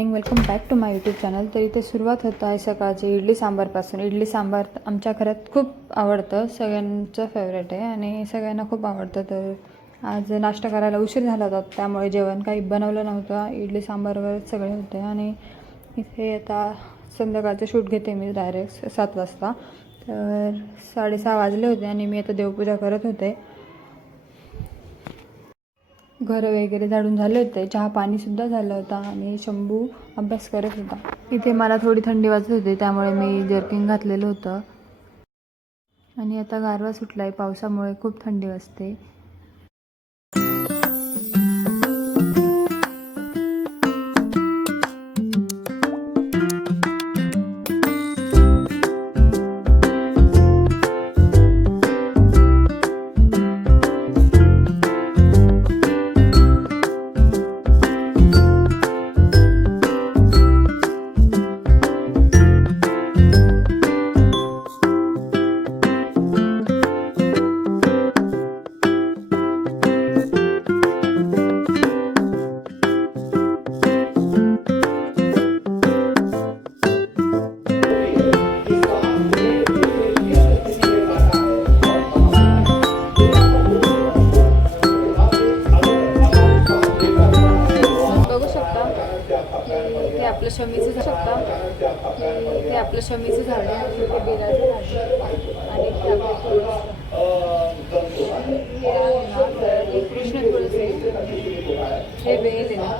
Morning, welcome back to my YouTube channel. तर इथे सुरुवात होत आहे सकाळची इडली सांबारपासून. इडली सांबार आमच्या घरात खूप आवडतं, सगळ्यांचं फेवरेट आहे आणि सगळ्यांना खूप आवडतं. तर आज नाश्ता करायला उशीर झाला होता, त्यामुळे जेवण काही बनवलं नव्हतं. इडली सांबारवरच सगळे होते आणि इथे आता संध्याकाळचं शूट घेते मी डायरेक्ट 7 वाजता. तर 6:30 वाजले होते आणि मी आता देवपूजा करत होते. घरं वगैरे झाडून झाले होते, चहा पाणीसुद्धा झालं होता आणि शंभू अभ्यास करत होता. इथे मला थोडी थंडी वाजत होती, त्यामुळे मी जर्किंग घातलेलं होतं आणि आता गारवा सुटला आहे. पावसामुळे खूप थंडी वाजते. आपलं शमीचं शकता ते आपलं शमीचं झाड आहे, ते बेलाचं झाड आणि कृष्ण तुळस हे बेल आहे ना,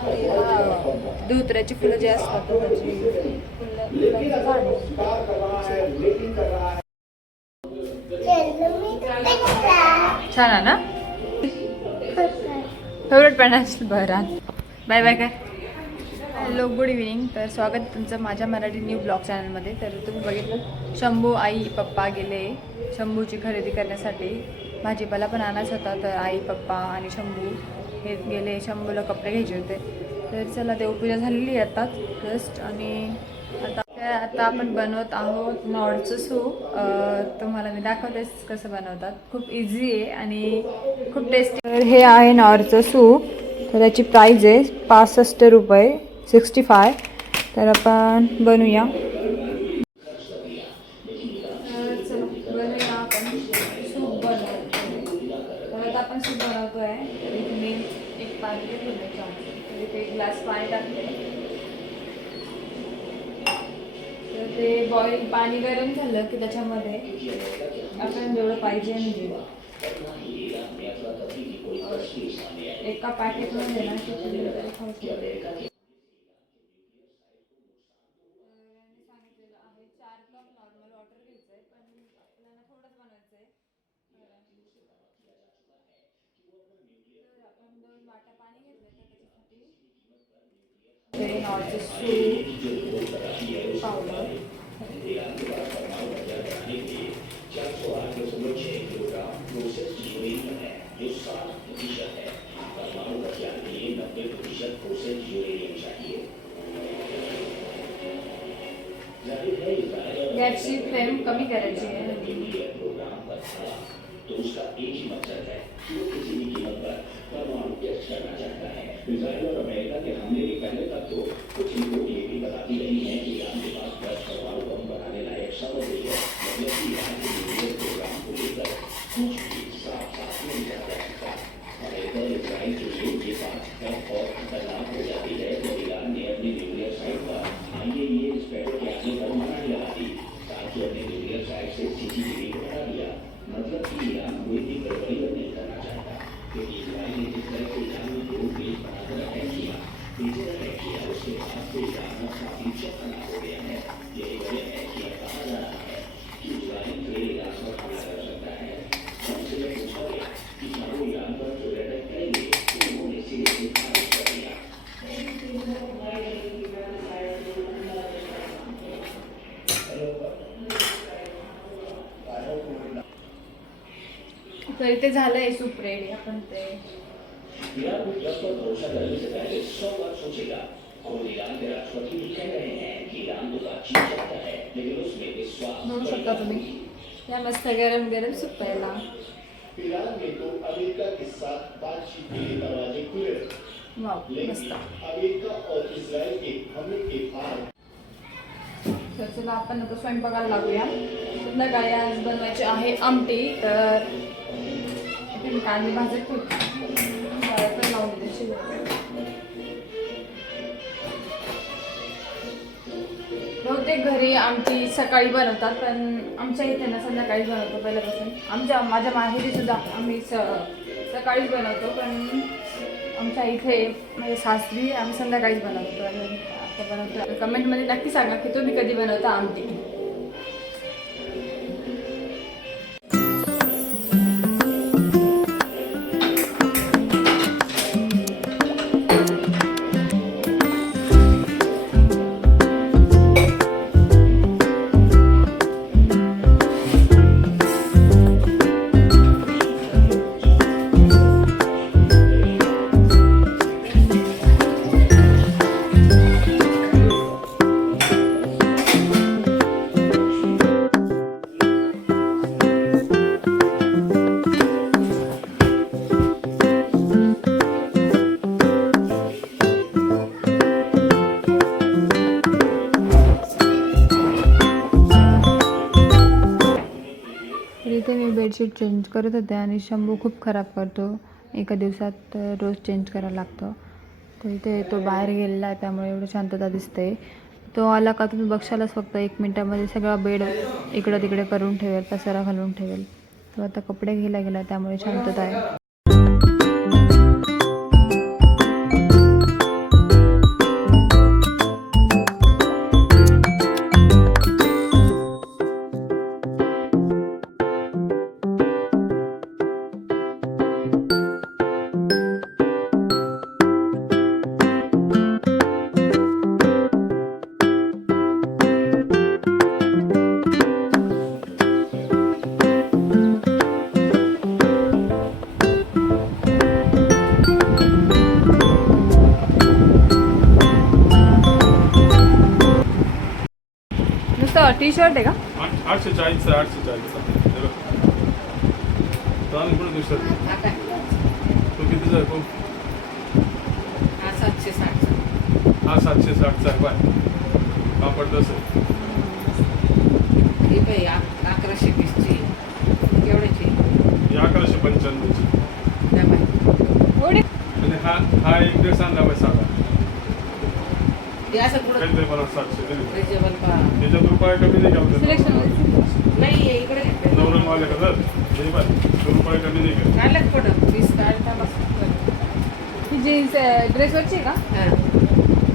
धोत्र्याची फुलं जे असतात त्याची फुलाचं झाड. छान आहे ना, फेवरेट पॅन्ट. बरं, बाय बाय. काय हॅलो, गुड इव्हिनिंग. तर स्वागत आहे तुमचं माझ्या मराठी न्यू ब्लॉग चॅनलमध्ये. तर तुम्ही बघितलं, शंभू, आई, पप्पा गेले शंभूची खरेदी करण्यासाठी. भाजीपाला पण आणायचा होता, तर आई, पप्पा आणि शंभू हे गेले. शंभूला कपडे घ्यायचे होते. तर चला, देवपूजा झालेली आहे आता जस्ट. आणि आता आपण बनवत आहोत नॉडचं सूप. तुम्हाला मी दाखवतेच कसं बनवतात. खूप इझी आहे आणि खूप टेस्टी. तर हे आहे नॉडचं सूप. तर त्याची प्राईज आहे 65 रुपये, 65. तर आपण बनवूया. आपण सूप बनवतो. आपण सूप बनवतोय. तर इथे मी एक पाणी घेतलं, तर इथे एक ग्लास पाणी टाकते. तर ते बॉईल पाणी गरम झालं की त्याच्यामध्ये आपण जेवढं पाहिजे म्हणजे एका पॅकेटमध्ये ना सांगितलेलं आहे 4 कप नॉर्मल वॉटर घ्यायचं आहे, पण आपल्याला थोडंच बनवायचं आहे. तर आपण 2 वाट्या पाणी घेतलं, तर त्याच्यासाठी नॉर्मल सूप पावडर, गॅसची फ्लेम कमी करायची आहे. तर इथे झालंय सूप रेडी. आपण ते बघू शकता तुम्ही. या मस्त गरम गरम सूप प्यायला. ईरान में तो अमेरिका के साथ बातचीत के लिए दरवाजे खुले। वाव मस्त. तर चला आपण आता स्वयंपाकाला लागूया. संध्याकाळी आज बनवायची आहे आमटी. तर इथे मी कांदे भाजत होते पण लावून देते. बहुतेक घरी आमटी सकाळी बनवतात पण आमच्या इथे ना संध्याकाळीच बनवतो पहिल्यापासून. माझ्या माहेरी सुद्धा आम्ही सकाळीच बनवतो पण आमच्या इथे म्हणजे सासरी आम्ही संध्याकाळीच बनवतो. आणि आता बनवतो. कमेंटमध्ये नक्की सांगा की तुम्ही कधी बनवता आमटी. इथे मी बेडशीट चेंज करत होते आणि शंभू खूप खराब करतो. एका दिवसात रोज चेंज करायला लागतं. तर इथे तो बाहेर गेलेला आहे त्यामुळे एवढं शांतता दिसते. तो आला का तुम्ही बघशालच फक्त 1 मिनटामध्ये सगळा बेड इकडं तिकडे करून ठेवेल, पसारा घालून ठेवेल. तो आता कपडे घ्यायला गेला त्यामुळे शांतता आहे. टी शर्ट आहे का? 840 तो कितीचा आहे? हा 760. हा 760चा आहे. बाय कापड तसं ही बाई 1120ची केवढ्याची? 1195ची. द्या बाई. आणि हा एक ड्रेस आणला बाय साधा. ते असं पुढं काहीतरी मला 700 दिली. रिजनेबल पहा. त्याच्यात रुपये कमी नाही घ्यावं. सिलेक्शन नाही इकडे घेतलं. नवरंग वाले का तर हे बाय रुपये कमी नाही घ्यावं. काढलं का पुढं 20 काढता बस. ही जीन्स ड्रेसवरची आहे का? हां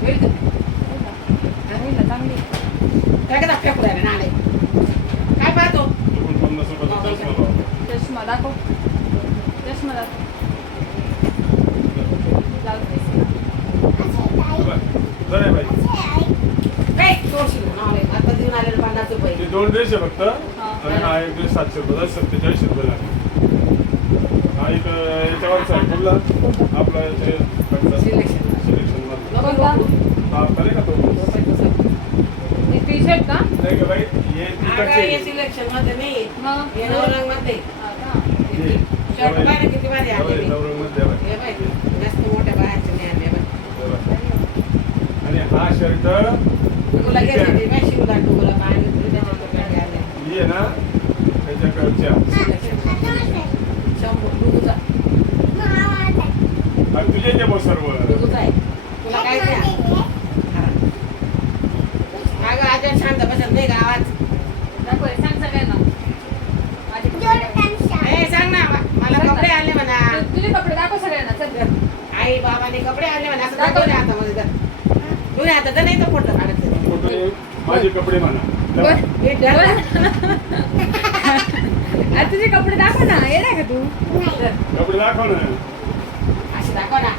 होईल का? होईल ना, चांगली आहे. काय का फेकू राहिले नाळे काय पाहतो? 50 रुपयाचा चष्मा लावला. चष्मा दाखव. चष्मा दाखव. बरं आहे बाई. काय तोडशील नाळे आता देऊन आलेलं 50 रुपये. ते 2 ड्रेस आहे फक्त. आणि हा एक ड्रेस 700 रुपये 47 रुपये लागले. हा एक याच्यावरचा आहे कुठला आपला सिलेक्शन सिलेक्शन हा करे का तो टी शर्ट का? नाही का बाई हे तिकडचे सिलेक्शन मध्ये नाही मग हे नवरंग मध्ये हा का? शर्ट पाहिजे किती भारी आले मी. नवरंगमध्ये बाई. हे बाई जास्त मोठ्या बाहेरचे नाही आले बाई. आणि हा शर्ट तुला घेतली बाई शिवला तुला पाहिजे त्याच्यात आले ही आहे ना त्याच्याकडच्या शंभर आणि तुझे ते बघ सर्व तुला काय द्या अगं आज शांत बसत नाही का आवाज दाखव रे, सांग सगळ्यांना. माझे कपडे. ए सांग ना मला कपडे आणले म्हणा. तुझे कपडे दाखव सगळ्यांना. चल आई बाबाने कपडे आणले म्हणा असं दाखवले आता मध्ये दोन्ही हातात नाही तर फोटो काढत फोटो माझे कपडे म्हणा. हे डर तुझे कपडे दाखव ना. येणार का तू? कपडे दाखव ना. अशी दाखव ना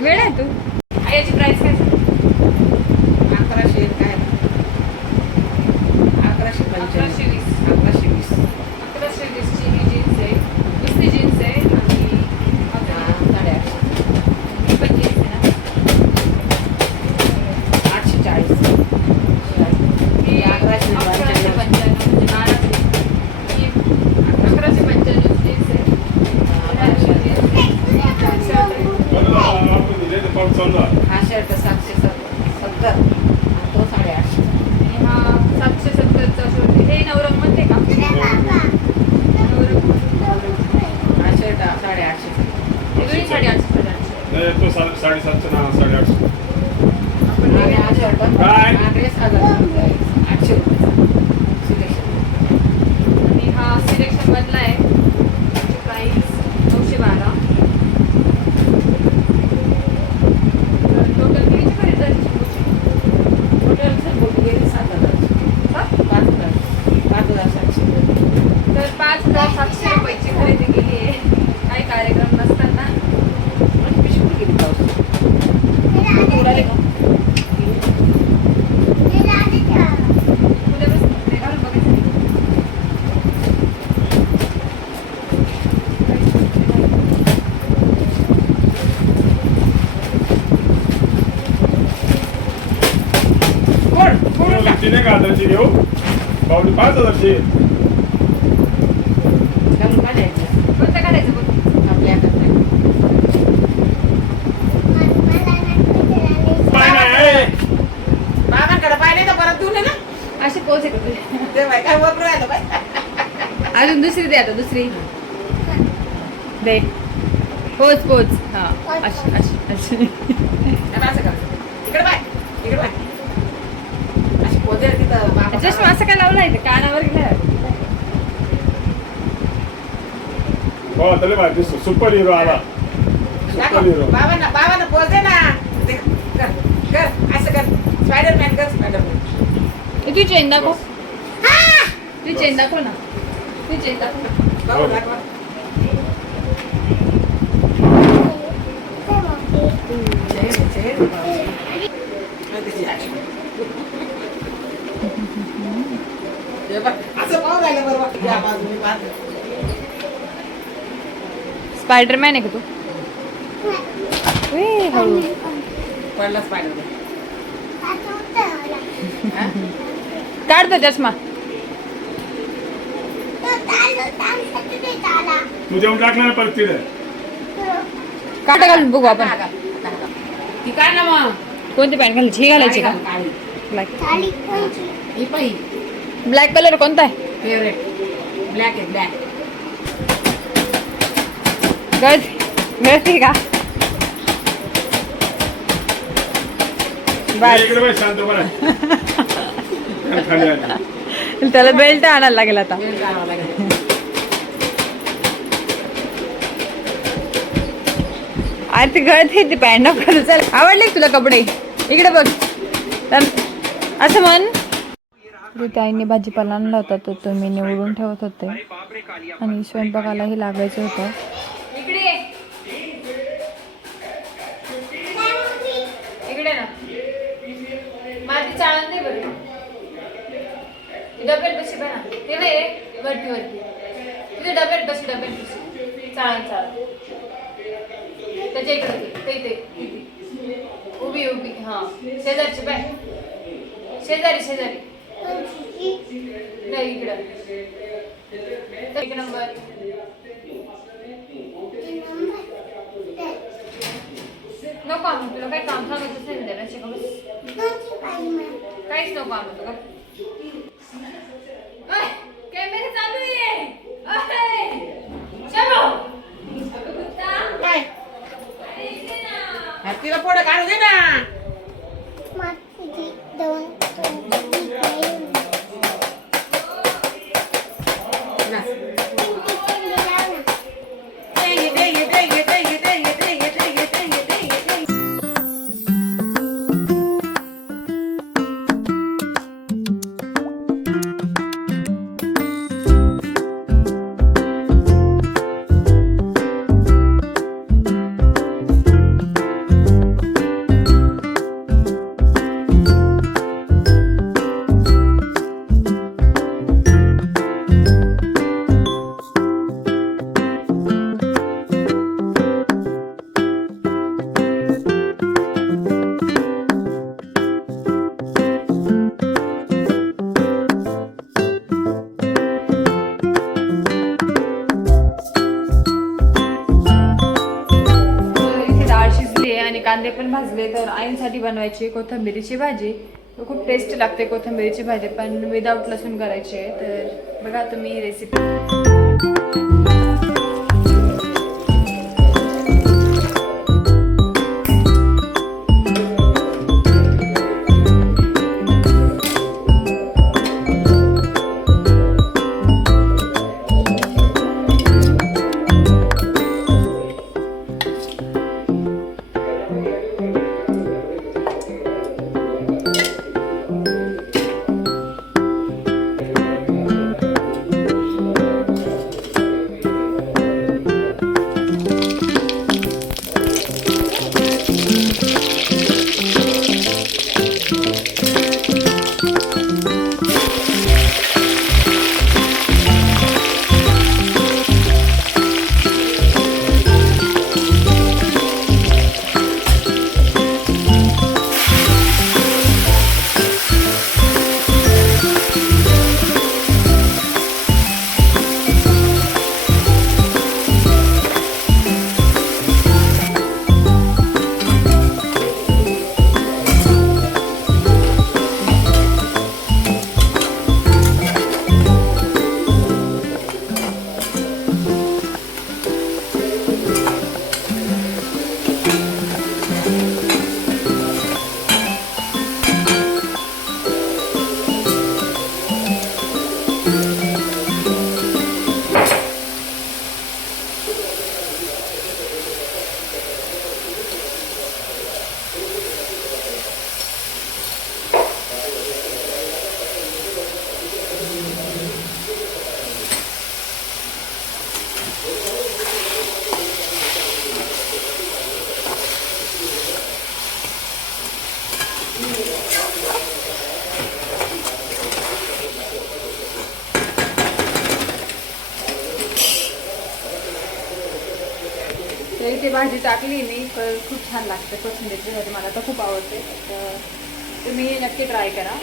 वेळ आहे तू. याची प्राइस काय? 1100 काय 1120 1120 1120ची ही जीन्स आहे. नुसती जीन्स आहे आणि साडे ही पण जीन्स आहे ना. 840 ही 1195 म्हणजे 1200. ही 1195 जीन्स आहे. 1200 जीन्स. साडी नवरंग म्हणते का? नवरंग. हा शर्ट 850. वेगळी साडी 800. नाही, तो 750 ना 850. आणि हा शर्ट काय? हा ड्रेस 800 सिलेक्शन. आणि हा सिलेक्शन मधला आहे. प्राइस 912. टोटल किती खरेदी झाली? टोटल सर बोलून गेले 7,000. हा? 5,700. तर 5,700 रुपयाची खरेदी केली आहे. काही कार्यक्रम नसताना. म्हणजे पिशवी गेली पाऊस. उडाले का? उद्यापासून ते घालून बघायचं. तिने का हाताची घेऊ पावली 5,000ची. घालून काढायचं. कोणतं काढायचं बघ. आपल्या हातात नाही. पाय नाही. बाबांकडे पाहिले तर परत देऊन ये ना. अशी पोच आहे का तुझी? ते बाई काय वापरू राहिलं बाई. अजून दुसरी दे आता दुसरी दे. पोच हा अशी अशी अशी. आता असं कर. इकडे बाय. इकडे बाय. अशी पोते तिथं बाबा. चष्मा असं काय लावलाय ते कानावर गेला. हो त्याला माहिती सुपर हिरो आला. Super hero. बाबांना पोच दे ना. दे. कर. कर. असं कर. स्पायडरमॅन कर. स्पायडरमॅन. तू चेन दाखव. तू चेन दाखव ना. तू चेन दाखव. बाबा दाखवा. चेन. त्याची action. हे बघ, असं पाहू राहिलं बरोबर. या बाजूने पाहतो. स्पायडरमॅन आहे का तू? ए, हळू. पडला स्पायडरमॅन. काढ तो चष्मा. तू देऊन टाकणार परत तिथे. काटा घालून बघू आपण. ती काय ना मग कोणती पॅन्ट घालायची? ही घालायची का? काळी. ब्लॅक. ही पाही ब्लॅक कलर कोणता आहे? फेवरेट. ब्लॅक आहे ब्लॅक. गळती का? बस. इकडे बाई शांत बरं. खाली आली. त्याला बेल्ट आणायला लागेल आता. बेल्ट आणावं लागेल. अरे ती गळती ती पॅन्ट नको करू. चल आवडले का तुला कपडे? इकडे बघ. असं म्हण. तिथे आईने भाजीपाला आणला होता तो मी निवडून ठेवत होते आणि स्वयंपाकालाही लागायचं होतं. इकडे ना माझी चाळण नाही बरं. डब्यात बशी बना ते नाही वरती तुझे डब्यात बशी चाळण त्याच्या इकडे ते उभी हा शेजारची बाय शेजारी नाही इकडं 1 नंबर. नको आम्ही तुला काही काम सांगतच नाही द्यायला काहीच नको आम्ही तुला. कॅमेरा चालू आहे. काय तिला पुढे काढू दे ना. कांदे पण भाजले तर आईंसाठी बनवायची कोथिंबिरीची भाजी खूप टेस्टी लागते कोथिंबीरची भाजी, पण विदाऊट लसूण करायची आहे. तर बघा तुम्ही रेसिपी. तर इथे भाजी टाकली मी, तर खूप छान लागते कोथिंबीरची भाजी, मला तर खूप आवडते. तर तुम्ही नक्की ट्राय करा.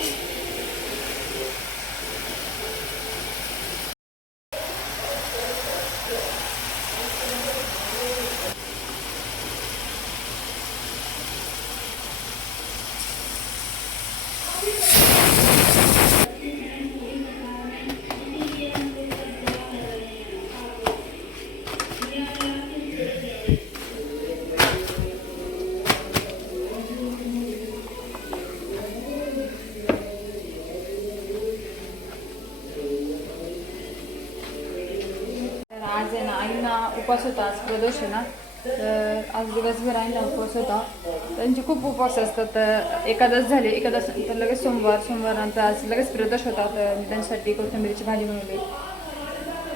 आज आहे ना आईंना उपवास होता, आज प्रदोष आहे ना. तर आज दिवसभर आईंना उपवास होता. त्यांचे खूप उपवास असतात. तर एकादश झाली, एकादश तर लगेच सोमवारनंतर आज लगेच प्रदोष होता. तर मी त्यांच्यासाठी कोथिंबीरची भाजी बनवली.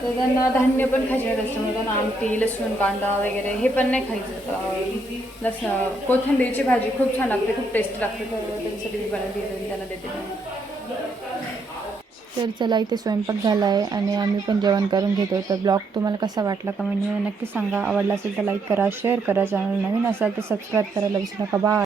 तर त्यांना धान्य पण खायचे नाही, त्याच्यामुळे त्यांना आमटी, लसूण, कांदा वगैरे हे पण नाही खायचं. कोथिंबीरची भाजी खूप छान लागते, खूप टेस्टी लागते. तर त्यांच्यासाठी मी बनवली, त्यांना देते. तर चला, इथे स्वयंपाक झाला आहे आणि आम्ही पण जेवण करून घेतो. तर ब्लॉग तुम्हाला कसा वाटला कमेंटमध्ये नक्की सांगा. आवडला असेल तर लाईक करा, शेअर करा. चॅनल नवीन असाल तर सबस्क्राईब करायला विसरू नका. बाय.